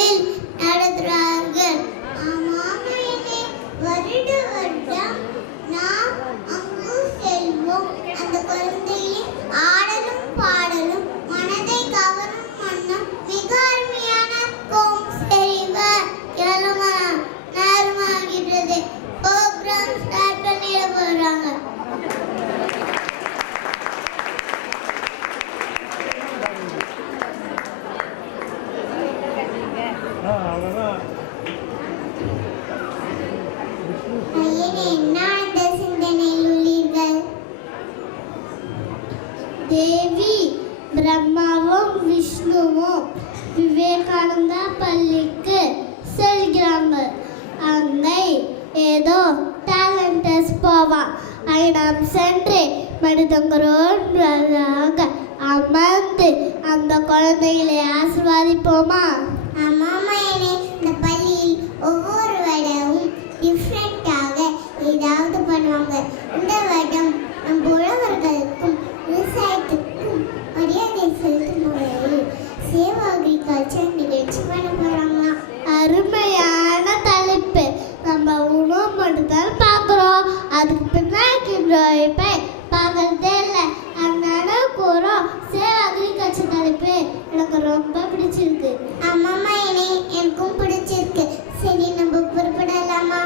அளவில் நடத்துகிறார்கள். வருட வருடம் நாம் அங்கு செல்வோம். அந்த குழந்தையின் ஆடலும் பாடலும் மனதை கவரும் வண்ணம் மிக அருமையான இருக்கும். சரிவர் கிளம்ப நேரமாகிறது. ப்ரோக்ராம் ஸ்டார்ட் பண்ணிட போறாங்க. தேவி பிரம்மாவும் விஷ்ணுவும் விவேகானந்தா பள்ளிக்கு செல்கிறாங்க. அங்கே ஏதோ டேலண்ட் டெஸ்ட் போவான். நாம் சென்று மனிதங்களோடு அமர்ந்து அந்த குழந்தைகளை ஆசீர்வாதிப்போமா? ஆமாம், இந்த பள்ளியில் ஒவ்வொரு வருடமும் டிஃப்ரெண்டாக ஏதாவது பண்ணுவாங்க. இந்த வருடம் நம் உழவர்களுக்கும் விவசாயத்துக்கும் மரியாதை செலுத்தும் முறையில் சேவ் அக்ரிகல்ச்சர் நிகழ்ச்சி பண்ண போறாங்களா? அருமையான தலைப்பு. நம்ம உணவு மட்டும்தான் பார்க்குறோம், அதுக்கு பின்னாடி பார்க்கறதே இல்லை. அதனால கூறோம் சேவ் அக்ரிகல்ச்சர் தலைப்பு எனக்கு ரொம்ப பிடிச்சிருக்கு. ஆமாம்மா, எனக்கும் பிடிச்சிருக்கு. சரி, நம்ம புறப்படலாமா?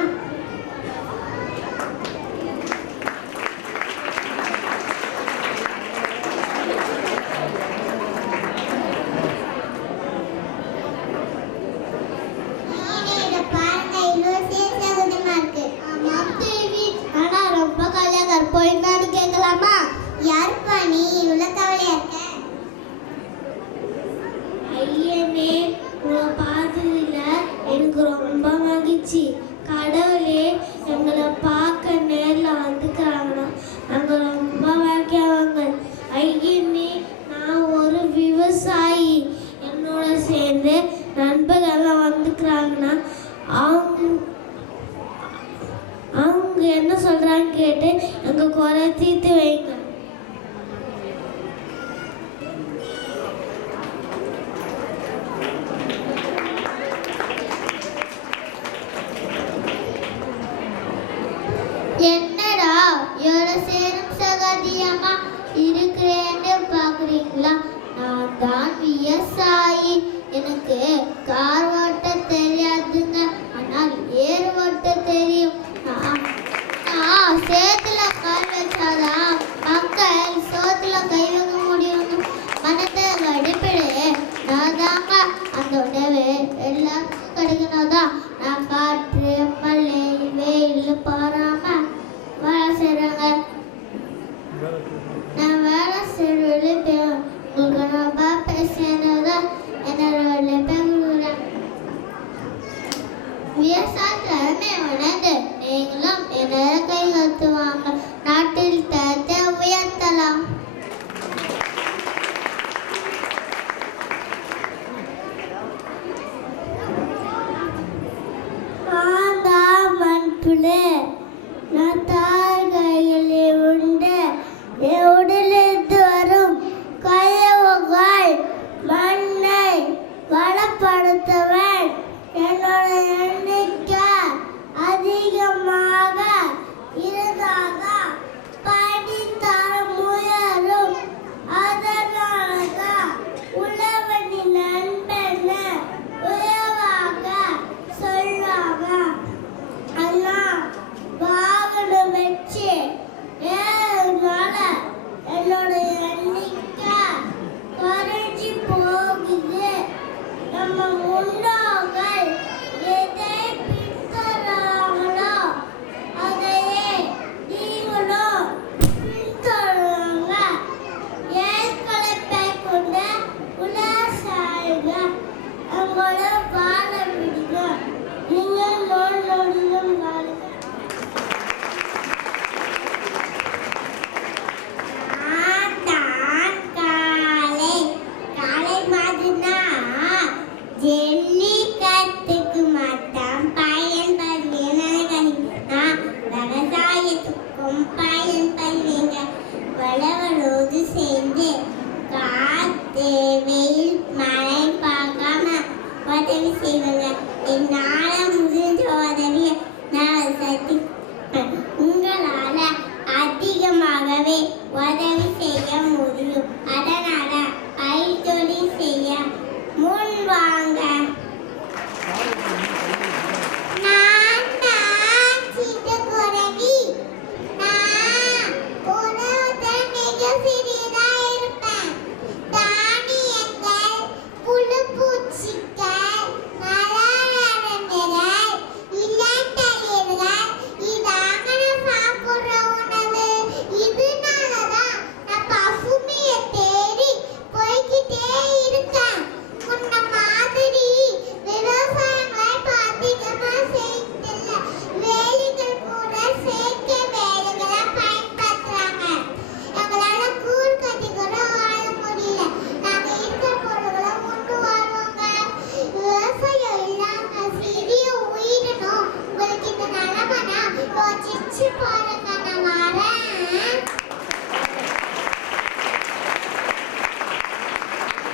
போயிருந்தான்னு கேட்கலாமா? யாருப்பா நீ இவ்வளோ கவலையா இருக்க? ஐயனே, உங்களை பார்த்ததுல எனக்கு ரொம்ப மகிழ்ச்சி. கடவுளே, எங்களை பார்க்க நேரில் வந்துக்கிறாங்கன்னா நாங்கள் ரொம்ப வாக்கியவாங்க. ஐயனே, நான் ஒரு விவசாயி. என்னோட சேர்ந்து நண்பர்கள்லாம் வந்துக்கிறாங்கன்னா அவங்க என்ன சொல்றாங்க கேட்டு எங்க குறை தீர்த்து வைங்க. என்னடா எவ்வளோ சேரும் சகதியமா இருக்கிறேன்னு பாக்குறீங்களா? நான் தான் விவசாயி. எனக்கு கார் ஓட்ட தெரியாதுங்க, ஆனால் ஏர் ஓட்ட தெரியும். சேத்துல கால் வச்சாதான் மக்கள் சோத்துல கை வைக்க முடியும். மனத்தை அடிப்படை நான் தாங்க. அந்த உணவு எல்லாருக்கும் கிடைக்கணும்தான். நான் காற்று மழை வெயில் பாராம வேலை செய்யறாங்க. நான் வேலை செய்யறது உங்களுக்கு ரொம்ப பேசினதான் என்னோட கொடுக்குறேன். விவசாயத்தை உணர்ந்து நீங்களும் என்ன கை கத்துவாங்க. நாட்டில் தரத்தை உயர்த்தலாம். நான் தாய் கைகளை உண்டு உடலிருந்து வரும் கயவுகள் மண்ணை வளப்படுத்தவன். என்னோட எண்ணிக்கை அதிகமாக இருந்தாக படித்தர முயலும். அதனாலதான் உழவனின் நண்பன்னு உயவாக சொல்லுவாங்க. அண்ணா வாகனம் வச்சு ஏறதுனால என்னோட எண்ணிக்கை குறைஞ்சி போகுது. நம்ம முன்னோர்கள் எதை பின்தொடராங்களோ அதையே நீங்களும் பின்தொடருங்க. ஏற்கனவே கொண்ட உலசாயிங்க அவங்கள வாழ விடுங்க. நீங்கள் நோடிலும் வாழுங்க. ஜல்லிக்கட்டுக்கு மட்டும் பயன்படுவீங்க, விவசாயத்துக்கும் பயன்படுவீங்க. வளவளோடு சேர்ந்து காத்து வெயில் மழை பார்க்காம உதவி செய்வேங்க. என்னால் முடிஞ்ச உதவியை நான் உங்களால் அதிகமாகவே உதவி செய்ய முடியும்.